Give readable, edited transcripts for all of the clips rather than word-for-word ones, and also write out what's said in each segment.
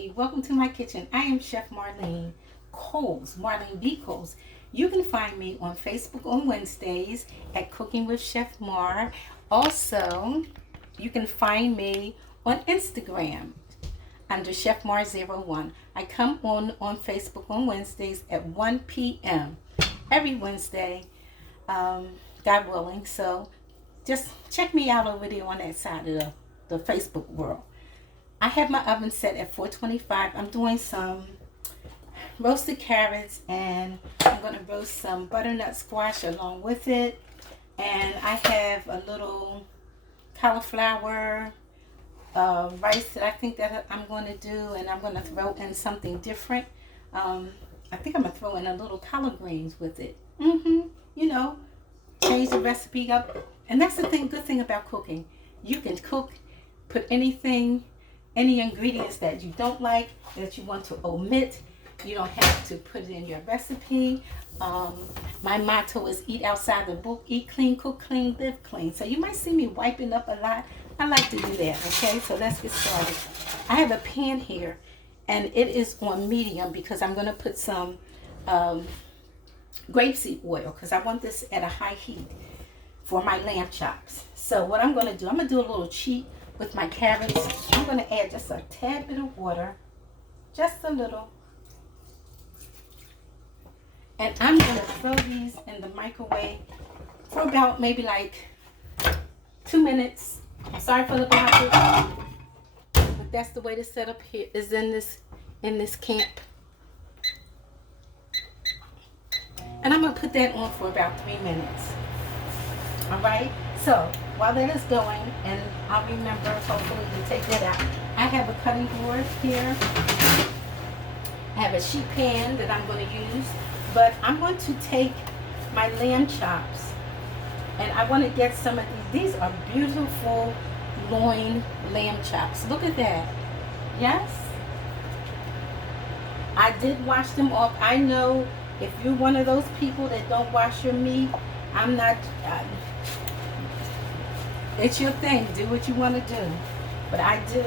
everybody. Welcome to my kitchen. I am Chef Marlene Coles, Marlene B. Coles. You can find me on Facebook on Wednesdays at Cooking with Chef Mar. Also, you can find me on Instagram under Chef Mar01. I come on Facebook on Wednesdays at 1 p.m. every Wednesday, God willing. So just check me out over there on that side of the Facebook world. I have my oven set at 425. I'm doing some roasted carrots and I'm going to roast some butternut squash along with it. And I have a little cauliflower rice that I think that I'm going to do, and I'm going to throw in something different. I think I'm going to throw in a little collard greens with it. You know, change the recipe up. And that's the good thing about cooking. You can cook, put any ingredients that you don't like, that you want to omit. You don't have to put it in your recipe. My motto is eat outside the book, eat clean, cook clean, live clean. So you might see me wiping up a lot. I like to do that, okay? So let's get started. I have a pan here, and it is on medium because I'm going to put some grapeseed oil because I want this at a high heat for my lamb chops. So what I'm going to do, I'm going to do a little cheat with my carrots. I'm going to add just a tad bit of water, just a little. And I'm going to throw these in the microwave for about maybe like 2 minutes. I'm sorry for the blockage, but that's the way the setup here is in this camp. And I'm going to put that on for about 3 minutes. All right, so while that is going, and I'll remember hopefully to take that out, I have a cutting board here. I have a sheet pan that I'm going to use, but I'm going to take my lamb chops and I want to get some of these. These are beautiful loin lamb chops. Look at that. Yes, I did wash them off. I know if you're one of those people that don't wash your meat, I'm not. It's your thing. Do what you want to do. But I do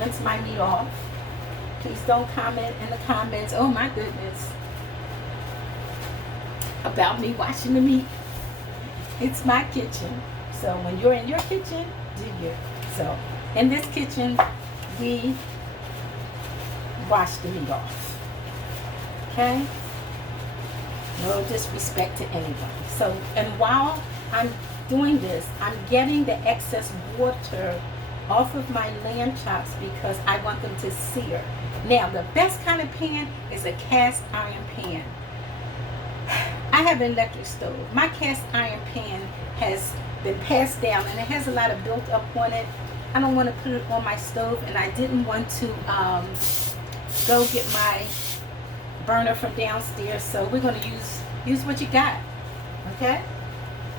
rinse my meat off. Please don't comment in the comments, oh my goodness, about me washing the meat. It's my kitchen. So when you're in your kitchen, do you. So in this kitchen, we wash the meat off. Okay? No disrespect to anyone. So, and while I'm doing this, I'm getting the excess water off of my lamb chops because I want them to sear. Now, the best kind of pan is a cast iron pan. I have an electric stove. My cast iron pan has been passed down and it has a lot of built up on it. I don't want to put it on my stove, and I didn't want to go get my burner from downstairs, so we're going to use what you got, okay?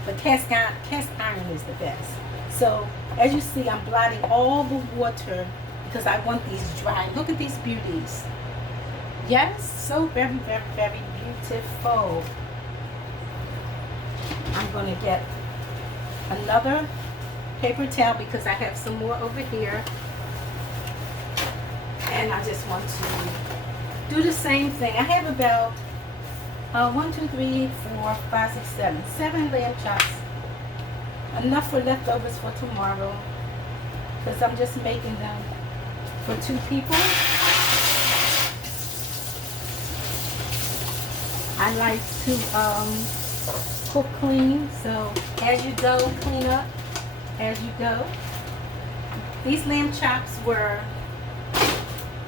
But cast iron is the best. So as you see, I'm blotting all the water because I want these dry. Look at these beauties. Yes, so very, very, very beautiful. I'm going to get another paper towel because I have some more over here, and I just want to do the same thing. I have about 1, 2, 3, 4, 5, 6, 7 lamb chops. Enough for leftovers for tomorrow because I'm just making them for 2 people. I like to cook clean, so as you go, clean up as you go. These lamb chops were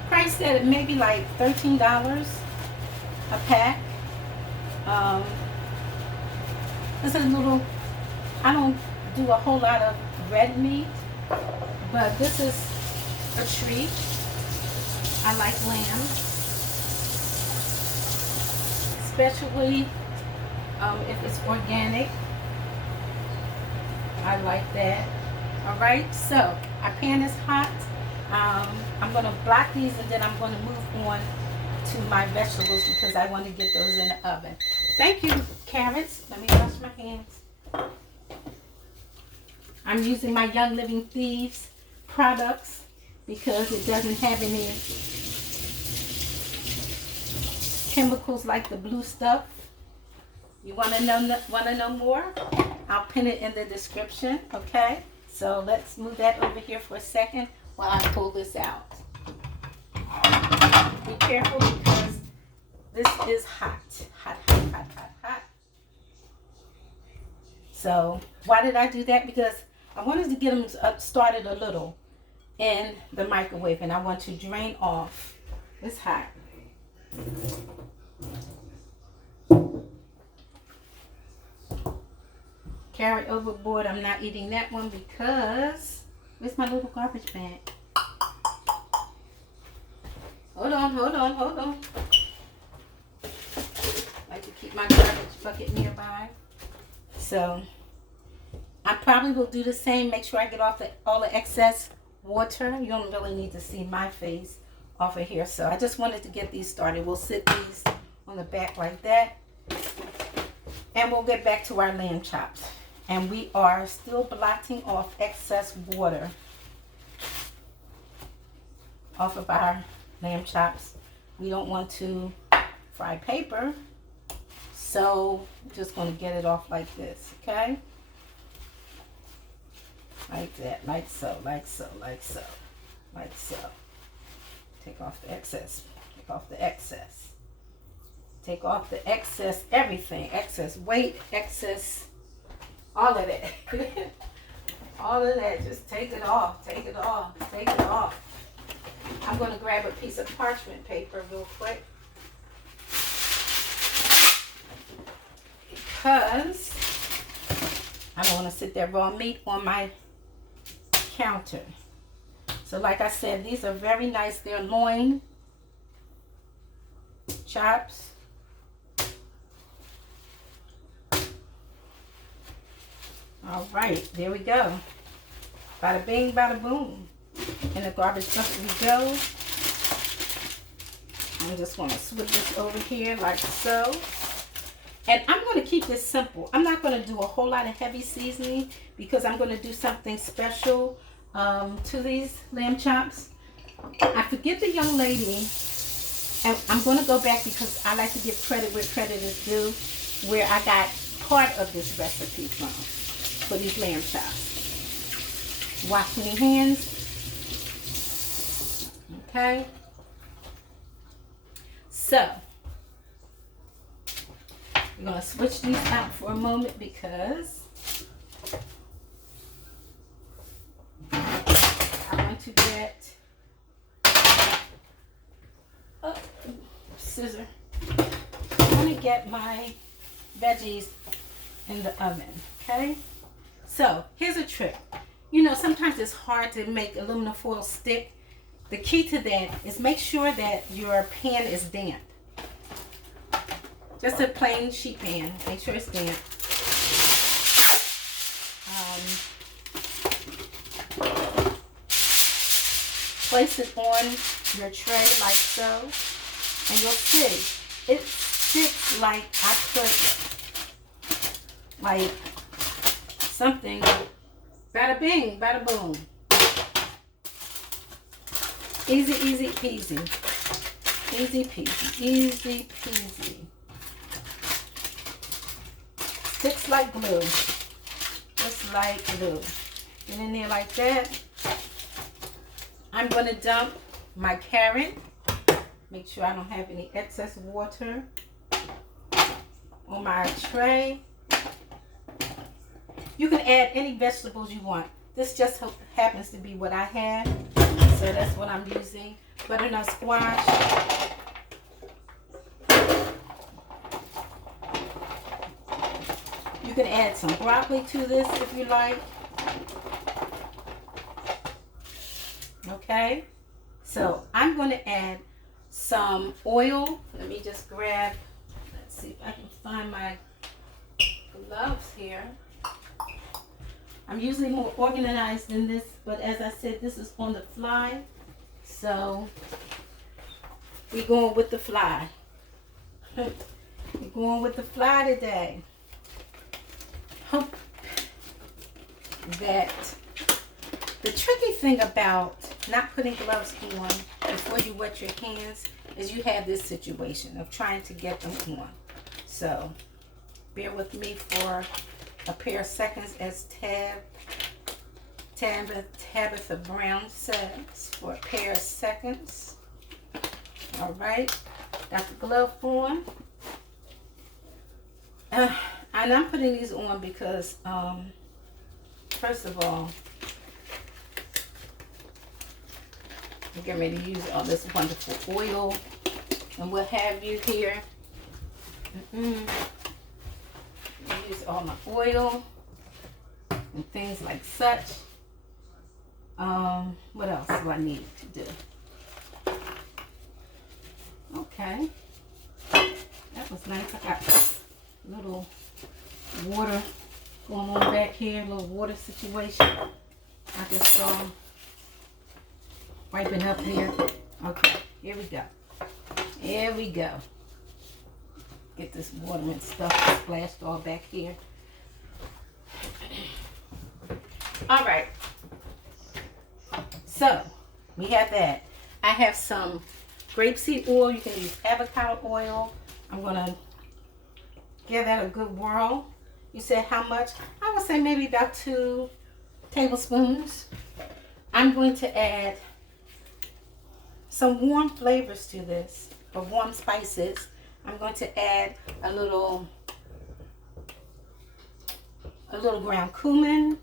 priced at maybe like $13 a pack. It's a little, I don't do a whole lot of red meat, but this is a treat. I like lamb, especially if it's organic. I like that. All right, so our pan is hot. I'm going to block these, and then I'm going to move on to my vegetables because I want to get those in the oven. Thank you, carrots. Let me wash my hands. I'm using my Young Living Thieves products. because it doesn't have any chemicals like the blue stuff. You want to know more? I'll pin it in the description. Okay, so let's move that over here for a second while I pull this out. Be careful because this is hot. Hot. So why did I do that? Because I wanted to get them started a little in the microwave, and I want to drain off. It's hot. Carrot overboard. I'm not eating that one because where's my little garbage bag? Hold on. I like to keep my garbage bucket nearby. So I probably will do the same. Make sure I get off all the excess water. You don't really need to see my face off of here. So I just wanted to get these started. We'll sit these on the back like that. And we'll get back to our lamb chops. And we are still blotting off excess water off of our lamb chops. We don't want to fry paper. So I'm just going to get it off like this, okay? Like that, like so. Take off the excess. Take off the excess everything. Excess weight, excess, all of that. All of that. Just take it off. I'm going to grab a piece of parchment paper real quick. Because I don't want to sit there raw meat on my counter. So like I said, these are very nice. They're loin chops. All right, there we go. Bada bing, bada boom. In the garbage bucket we go. I'm just going to switch this over here like so. And I'm going to keep this simple. I'm not going to do a whole lot of heavy seasoning because I'm going to do something special to these lamb chops. I forget the young lady, and I'm going to go back because I like to give credit where credit is due, where I got part of this recipe from for these lamb chops. Washing your hands. Okay. So we're going to switch these out for a moment because I want to get scissor. I want to get my veggies in the oven. Okay. So here's a trick. You know, sometimes it's hard to make aluminum foil stick. The key to that is make sure that your pan is damp. Just a plain sheet pan. Make sure it's damp. Place it on your tray like so. And you'll see, it sticks like I put like something. Bada bing, bada boom. Easy, easy peasy. Easy peasy, easy peasy. Sticks like glue. Just like glue. Get in there like that. I'm going to dump my carrot. Make sure I don't have any excess water on my tray. You can add any vegetables you want. This just happens to be what I have. So that's what I'm using. Butternut squash. You can add some broccoli to this if you like. Okay. So I'm going to add some oil. Let me just grab, let's see if I can find my gloves here. I'm usually more organized than this, but as I said, this is on the fly. So we're going with the fly. We're going with the fly today. Hope that the tricky thing about not putting gloves on before you wet your hands is you have this situation of trying to get them on. So bear with me for a pair of seconds, as Tabitha Brown says, for a pair of seconds. All right, got the glove on. And I'm putting these on because, first of all, I'm getting ready to use all this wonderful oil and what have you here. Use all my oil and things like such. What else do I need to do? Okay, that was nice. I got a little water going on back here, a little water situation. I just saw wiping up here. Okay, here we go. Here we go. Get this water and stuff splashed all back here. All right. So we have that. I have some grapeseed oil. You can use avocado oil. I'm gonna give that a good whirl. You said how much? I would say maybe about 2 tablespoons. I'm going to add some warm flavors to this, or warm spices. I'm going to add a little ground cumin,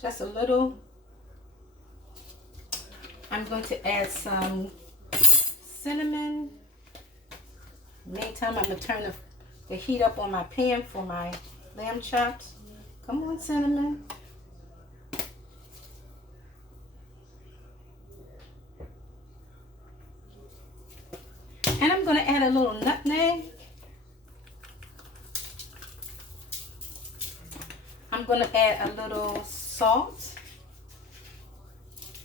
just a little. I'm going to add some cinnamon. Meantime, I'm going to turn the heat up on my pan for my lamb chops. Come on, cinnamon. And I'm going to add a little nutmeg. I'm going to add a little salt.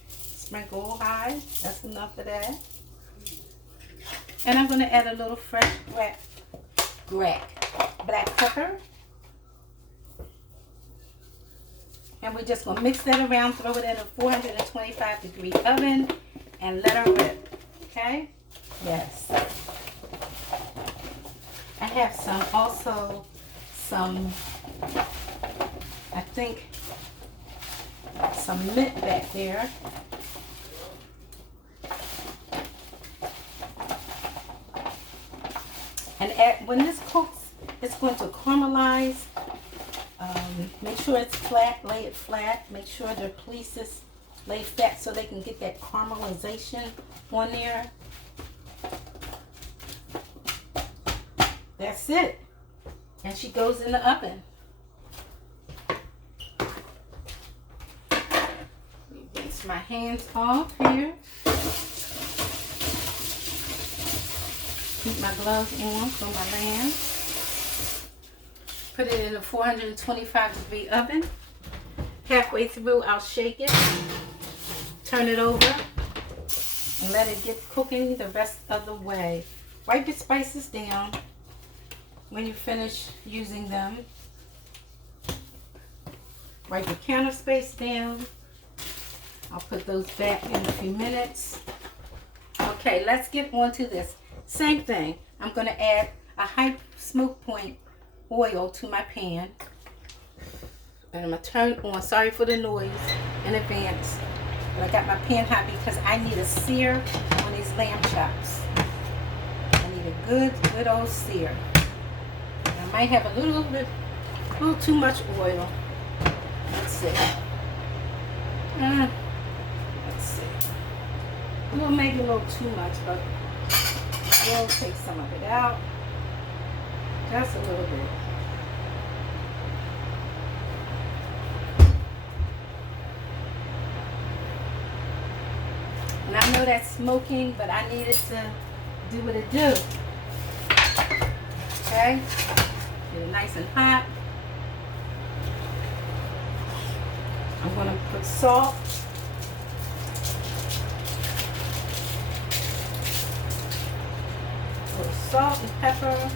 Sprinkle high. That's enough of that. And I'm going to add a little fresh black pepper. And we're just going to mix that around, throw it in a 425-degree oven, and let her rip. Okay? Yes. I have I think, some mint back there. And when this cooks, it's going to caramelize. Make sure it's flat, lay it flat. Make sure the pieces lay flat so they can get that caramelization on there. That's it. And she goes in the oven. Rinse my hands off here. Keep my gloves on for my lamb. Put it in a 425-degree oven. Halfway through, I'll shake it. Turn it over. And let it get cooking the rest of the way. Wipe your spices down when you finish using them. Wipe your counter space down. I'll put those back in a few minutes. Okay, let's get on to this. Same thing. I'm going to add a high smoke point oil to my pan. And I'm going to turn on. Sorry for the noise in advance. But I got my pan hot because I need a sear on these lamb chops. I need a good old sear. I might have a little too much oil. Let's see. Let's see. Maybe a little too much, but we'll take some of it out. Just a little bit. And I know that's smoking, but I need it to do what it do. Okay? Get it nice and hot. I'm going to put salt. A little salt and pepper.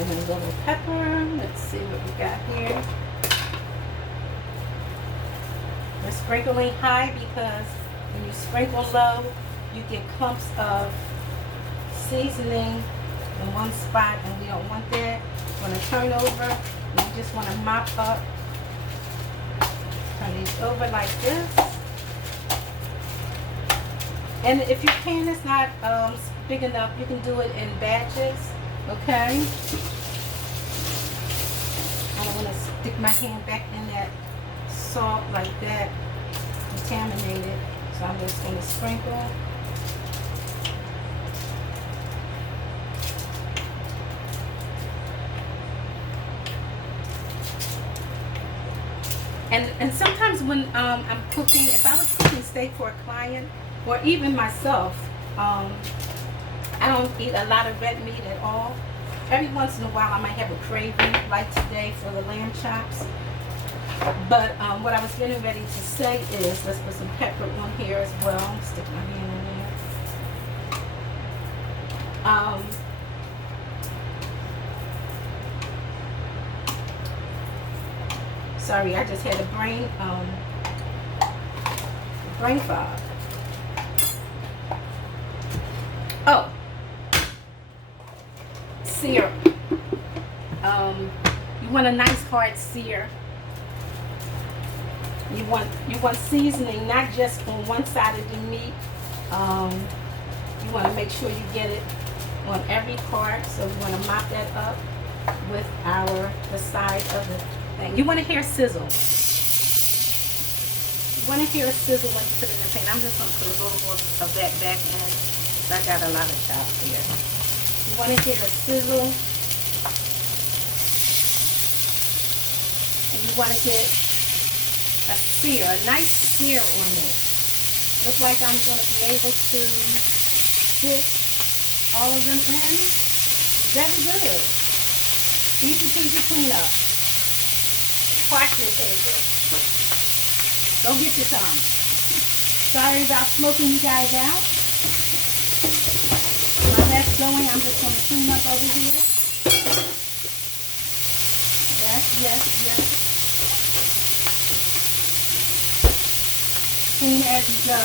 And a little pepper. Let's see what we got here. We're sprinkling high because when you sprinkle low, you get clumps of seasoning in one spot, and we don't want that. We're going to turn over, and you just want to mop up. Turn these over like this. And if your pan is not big enough, you can do it in batches, okay? I don't want to stick my hand back in that salt like that, contaminated. So I'm just going to sprinkle. And sometimes when I'm cooking, if I was cooking steak for a client, or even myself, I don't eat a lot of red meat at all. Every once in a while I might have a craving, like today for the lamb chops. But what I was getting ready to say is, let's put some pepper on here as well. Stick my hand in there. Sorry, I just had a brain fog. Oh, sear. You want a nice hard sear. You want seasoning, not just on one side of the meat. You want to make sure you get it on every part. So we want to mop that up with the side of the thing. You want to hear sizzle. You want to hear a sizzle when you put it in the pan. I'm just going to put a little more of that back in. I got a lot of chops here. You want to hear a sizzle. And you want to get a sear, a nice sear on it. Look like I'm going to be able to fit all of them in. Very good. Easy peasy clean up. Parchment paper. Go get your some. Sorry about smoking you guys out. While that's going, I'm just going to clean up over here. Yes. Clean as you go.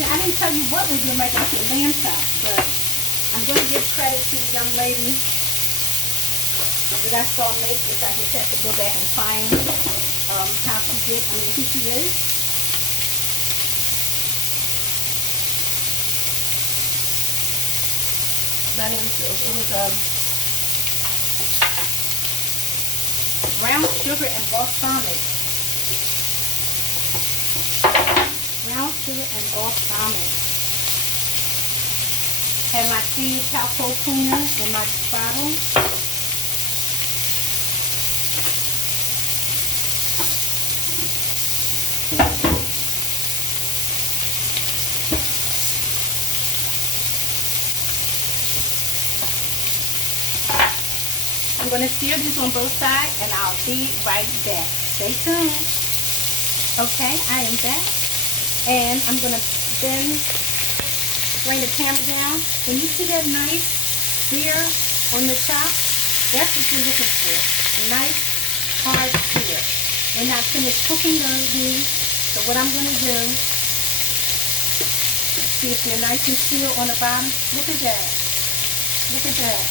I didn't tell you what we're doing right now for lamb chops, but I'm going to give credit to the young lady that I saw make this. I just have to go back and find how she did, who she is. But it was brown sugar and balsamic. Brown sugar and balsamic. Have my Seed household cleaner in my bottle. I'm going to sear this on both sides and I'll be right back. Stay tuned. Okay, I am back. And I'm going to then bring the camera down. When you see that nice sear on the top, that's what you're looking for. A nice hard sear. We're not finished cooking these. So what I'm going to do, see if they're nice and sealed on the bottom. Look at that. Look at that.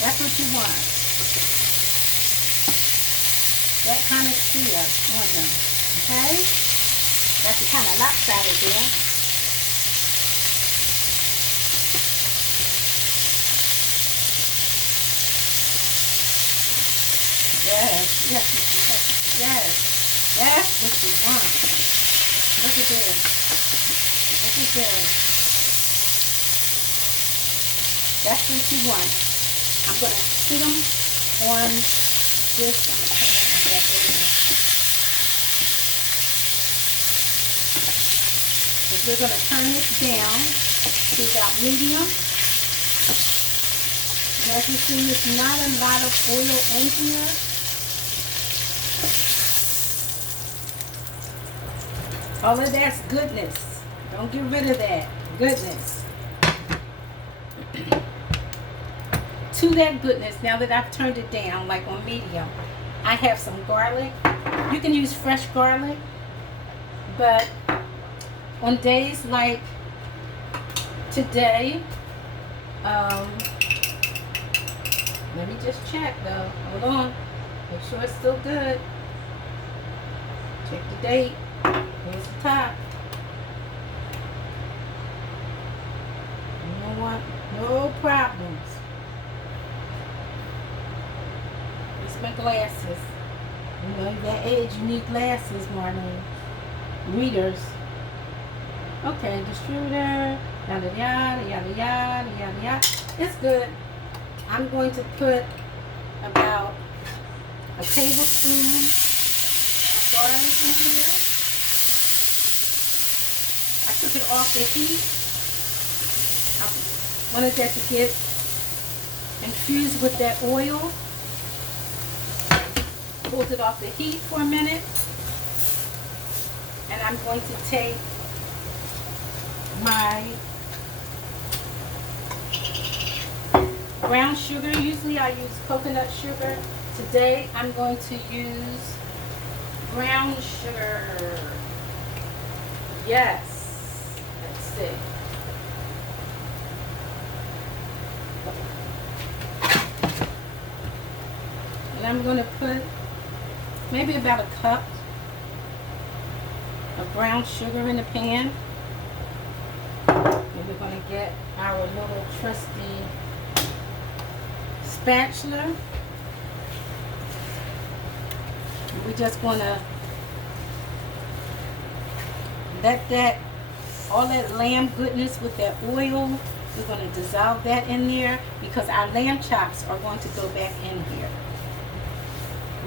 That's what you want. That kind of sear on them. Okay? That's the kind of lopsided there. Yes. That's what you want. Look at this. Look at this. That's what you want. I'm going to sit them on this. I'm going to turn it on that over. Because we're going to turn this down to about medium. And as you see, there's not a lot of oil in here. All of that's goodness. Don't get rid of that goodness. To that goodness, now that I've turned it down, like on medium, I have some garlic. You can use fresh garlic, but on days like today, let me just check though. Hold on. Make sure it's still good. Check the date. Here's the top. You know what? No problems. It's my glasses. You know, that age, you need glasses, Marlene. Readers. Okay, distributor. Yada yada yada yada yada yada. It's good. I'm going to put about a tablespoon of garlic in here. I took it off the heat. I wanted that to get infused with that oil. Pulled it off the heat for a minute. And I'm going to take my brown sugar. Usually I use coconut sugar. Today I'm going to use brown sugar. Yes. Let's see. And I'm going to put maybe about a cup of brown sugar in the pan. And we're going to get our little trusty spatula. And we're just going to let that, all that lamb goodness with that oil, we're going to dissolve that in there because our lamb chops are going to go back in here.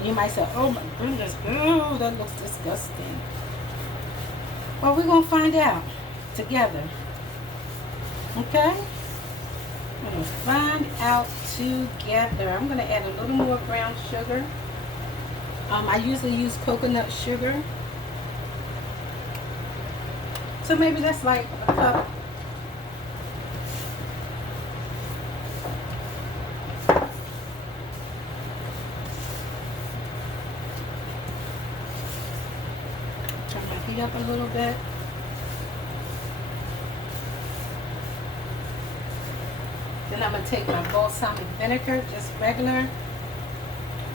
You might say, oh my goodness, oh, that looks disgusting. Well, we're going to find out together. Okay? We're going to find out together. I'm going to add a little more brown sugar. I usually use coconut sugar. So maybe that's like a cup. Turn my heat up a little bit. Then I'm going to take my balsamic vinegar, just regular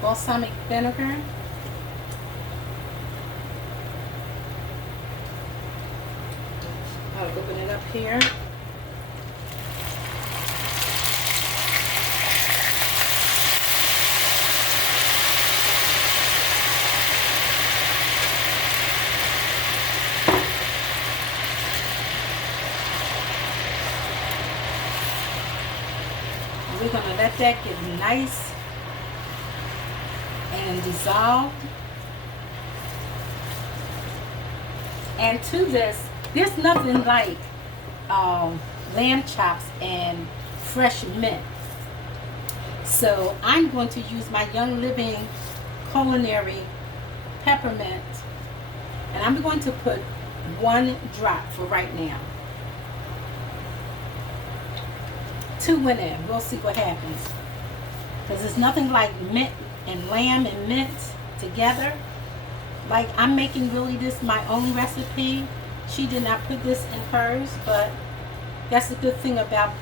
balsamic vinegar. I'll open it up here. We're going to let that get nice and dissolved. And to this, there's nothing like lamb chops and fresh mint. So I'm going to use my Young Living culinary peppermint, and I'm going to put 1 drop for right now. 2 in it. We'll see what happens. Because there's nothing like mint and lamb and mint together. Like, I'm making really this my own recipe. She did not put this in hers, but that's the good thing about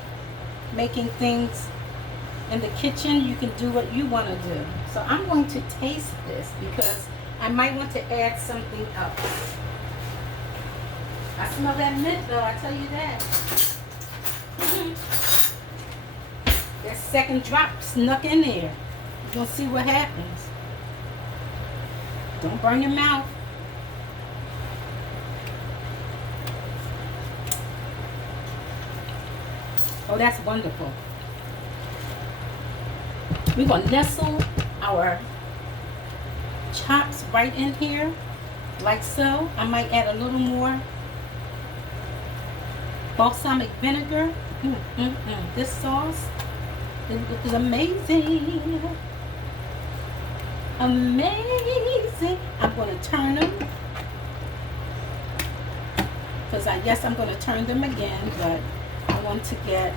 making things in the kitchen. You can do what you want to do. So I'm going to taste this because I might want to add something else. I smell that mint though, I tell you that. That second drop snuck in there. You're going to see what happens. Don't burn your mouth. Oh, that's wonderful. We're going to nestle our chops right in here, like so. I might add a little more balsamic vinegar. This sauce is amazing. Amazing. I'm going to turn them. because yes, I'm going to turn them again, but I want to get,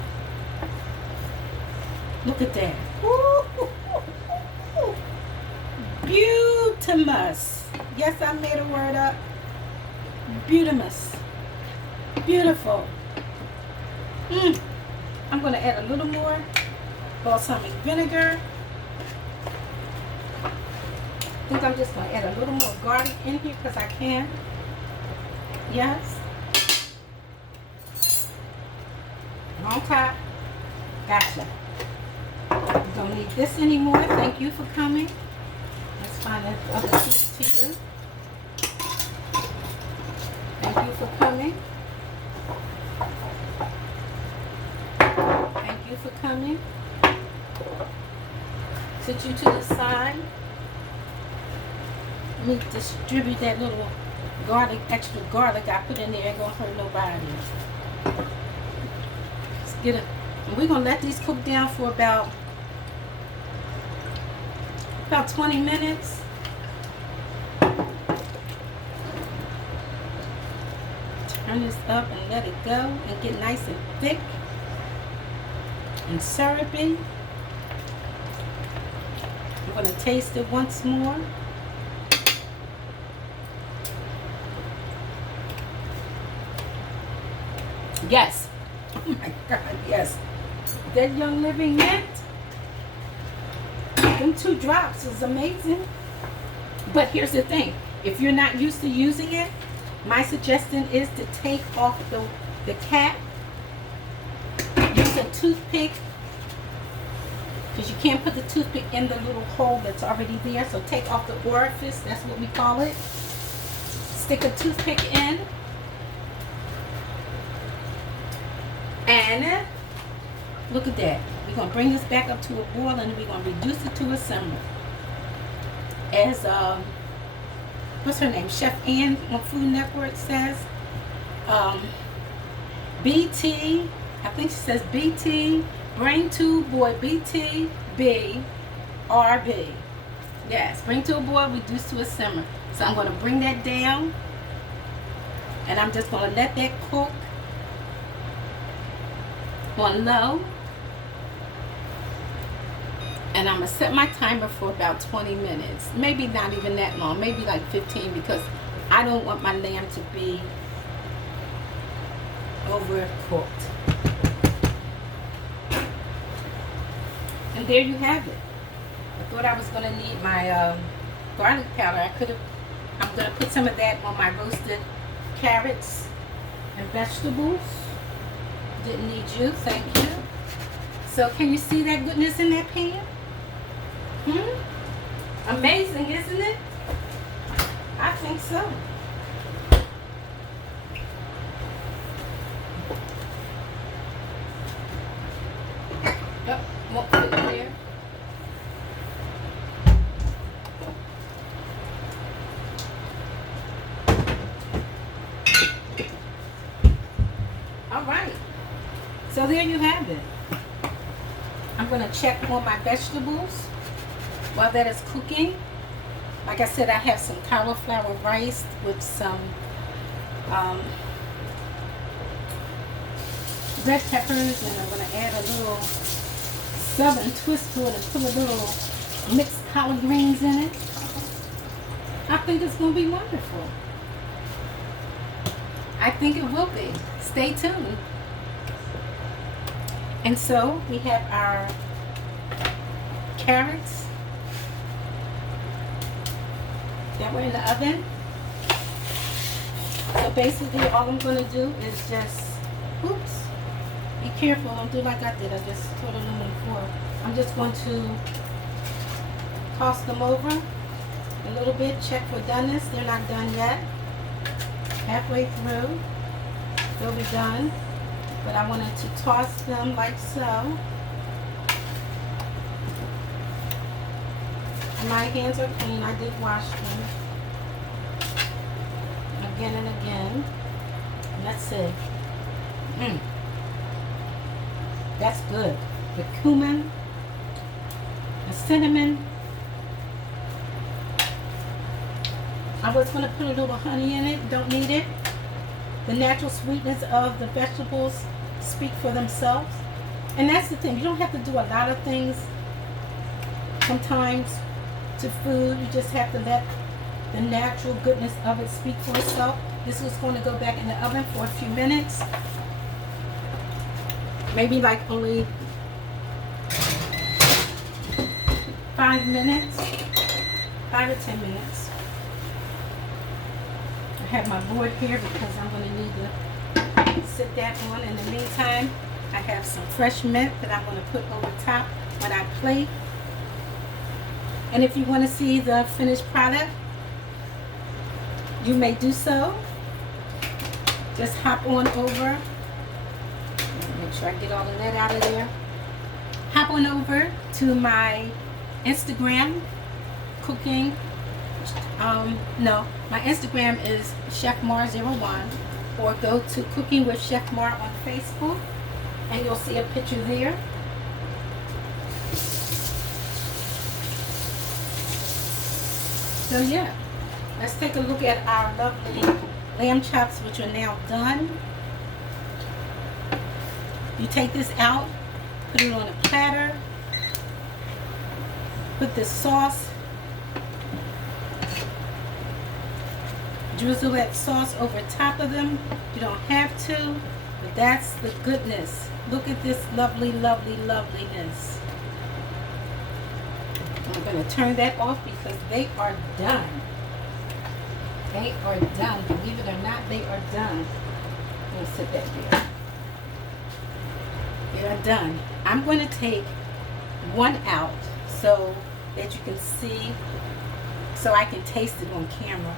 look at that. Ooh, beautimous. Yes, I made a word up. Beautimous. Beautiful. I'm going to add a little more balsamic vinegar. I think I'm just going to add a little more garlic in here because I can. Yes. On top. Gotcha. You don't need this anymore. Thank you for coming. Let's find that other piece to you. Thank you for coming. Thank you for coming. Sit you to the side. Let me distribute that little garlic, extra garlic I put in there. Ain't gonna hurt nobody. Let's get it. And we're gonna let these cook down for about 20 minutes. Turn this up and let it go and get nice and thick and syrupy. I'm gonna taste it once more. Yes. Oh my God, yes. That Young Living mint. Them 2 drops is amazing. But here's the thing. If you're not used to using it, my suggestion is to take off the cap. Use a toothpick. Because you can't put the toothpick in the little hole that's already there. So take off the orifice. That's what we call it. Stick a toothpick in. And look at that. We're going to bring this back up to a boil and we're going to reduce it to a simmer. As, what's her name? Chef Ann on Food Network says, BT, I think she says BT, bring to boil, BTB, RB. Yes, bring to a boil, reduce to a simmer. So I'm going to bring that down and I'm just going to let that cook on low, and I'm gonna set my timer for about 20 minutes, maybe not even that long, maybe like 15, because I don't want my lamb to be overcooked. And there you have it. I thought I was gonna need my garlic powder. I'm gonna put some of that on my roasted carrots and vegetables. Didn't need you, thank you. So can you see that goodness in that pan? Amazing, isn't it? I think so. Oh, won't put it there. All right. So there you have it. I'm going to check on my vegetables while that is cooking. Like I said, I have some cauliflower rice with some red peppers, and I'm going to add a little southern twist to it and put a little mixed collard greens in it. I think it's going to be wonderful. I think it will be. Stay tuned. And so we have our carrots that were in the oven. So basically all I'm going to do is just, oops, be careful, don't do like I did. I just put them in the foil. I'm just going to toss them over a little bit, check for doneness. They're not done yet. Halfway through, they'll be done. But I wanted to toss them like so. And my hands are clean. I did wash them. Again and again. And let's see. That's good. The cumin, the cinnamon. I was going to put a little honey in it. Don't need it. The natural sweetness of the vegetables speak for themselves. And that's the thing. You don't have to do a lot of things sometimes to food. You just have to let the natural goodness of it speak for itself. This is going to go back in the oven for a few minutes. Maybe like only 5 minutes, 5 or 10 minutes. I have my board here because I'm going to need to sit that on. In the meantime, I have some fresh mint that I'm going to put over top when I plate. And if you want to see the finished product, you may do so. Just hop on over. Make sure I get all of that out of there. Hop on over to my Instagram cooking. No, my Instagram is ChefMar01, or go to Cooking with Chef Mar on Facebook, and you'll see a picture there. So yeah, let's take a look at our lovely lamb chops, which are now done. You take this out, put it on a platter, put the sauce, drizzle that sauce over top of them. You don't have to, but that's the goodness. Look at this lovely, lovely, loveliness. I'm going to turn that off because they are done. They are done. Believe it or not, they are done. I'm going to sit that there. They are done. I'm going to take one out so that you can see, so I can taste it on camera.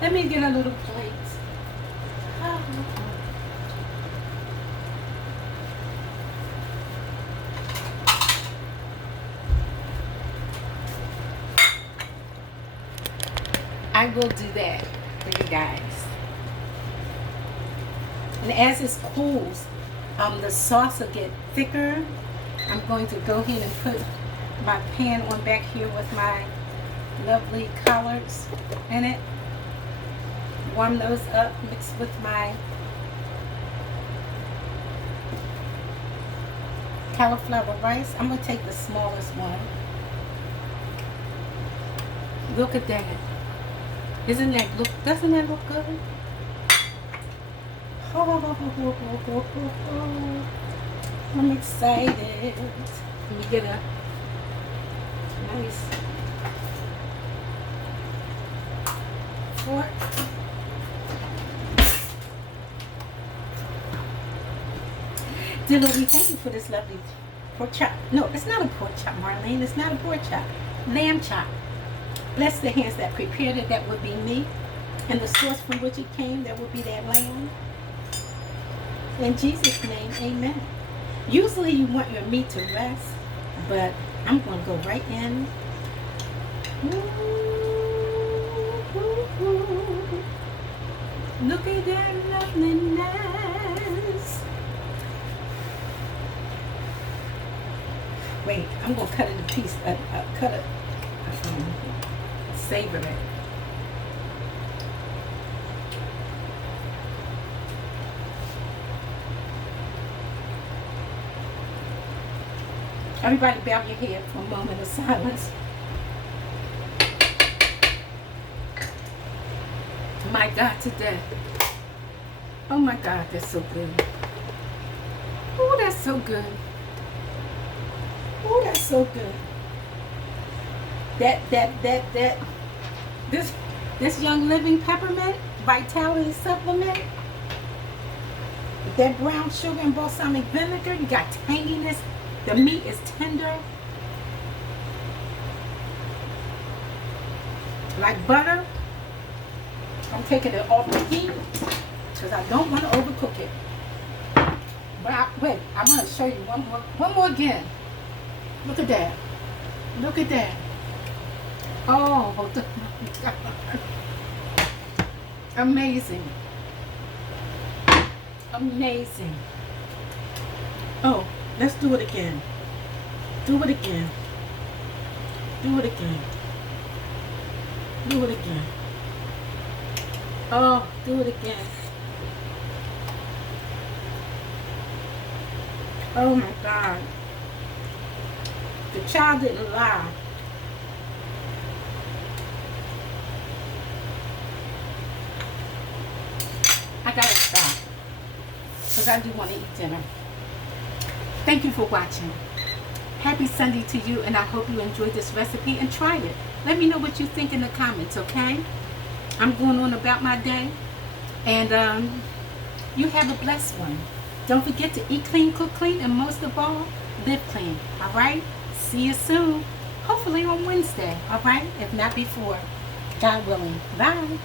Let me get a little plate. I will do that for you guys. And as it cools, the sauce will get thicker. I'm going to go ahead and put my pan on back here with my lovely collards in it. Warm those up, mix with my cauliflower rice. I'm going to take the smallest one. Look at that. Doesn't that look good? I'm excited. Let me get a nice fork. Dear Lord, we thank you for this lovely pork chop. No, it's not a pork chop, Marlene. It's not a pork chop. Lamb chop. Bless the hands that prepared it. That would be me. And the source from which it came, that would be that lamb. In Jesus' name, amen. Usually you want your meat to rest, but I'm going to go right in. Look at that loveliness. Wait, I'm going to cut it a piece. Cut it. Savor it. Everybody bow your head for a moment of silence. My God, today. Oh my God, that's so good. Oh, that's so good. Oh, that's so good. This Young Living Peppermint Vitality Supplement, with that brown sugar and balsamic vinegar, you got tanginess. The meat is tender, like butter. I'm taking it off the heat because I don't want to overcook it. But wait, I want to show you one more again. Look at that. Look at that. Oh, amazing. Amazing. Oh, let's do it again. Do it again. Do it again. Do it again. Oh, do it again. Oh my God. The child didn't lie. I gotta stop because I do want to eat dinner. Thank you for watching. Happy Sunday to you, and I hope you enjoyed this recipe and try it. Let me know what you think in the comments, okay? I'm going on about my day, and you have a blessed one. Don't forget to eat clean, cook clean, and most of all, live clean, all right? See you soon, hopefully on Wednesday, all right? If not before, God willing. Bye.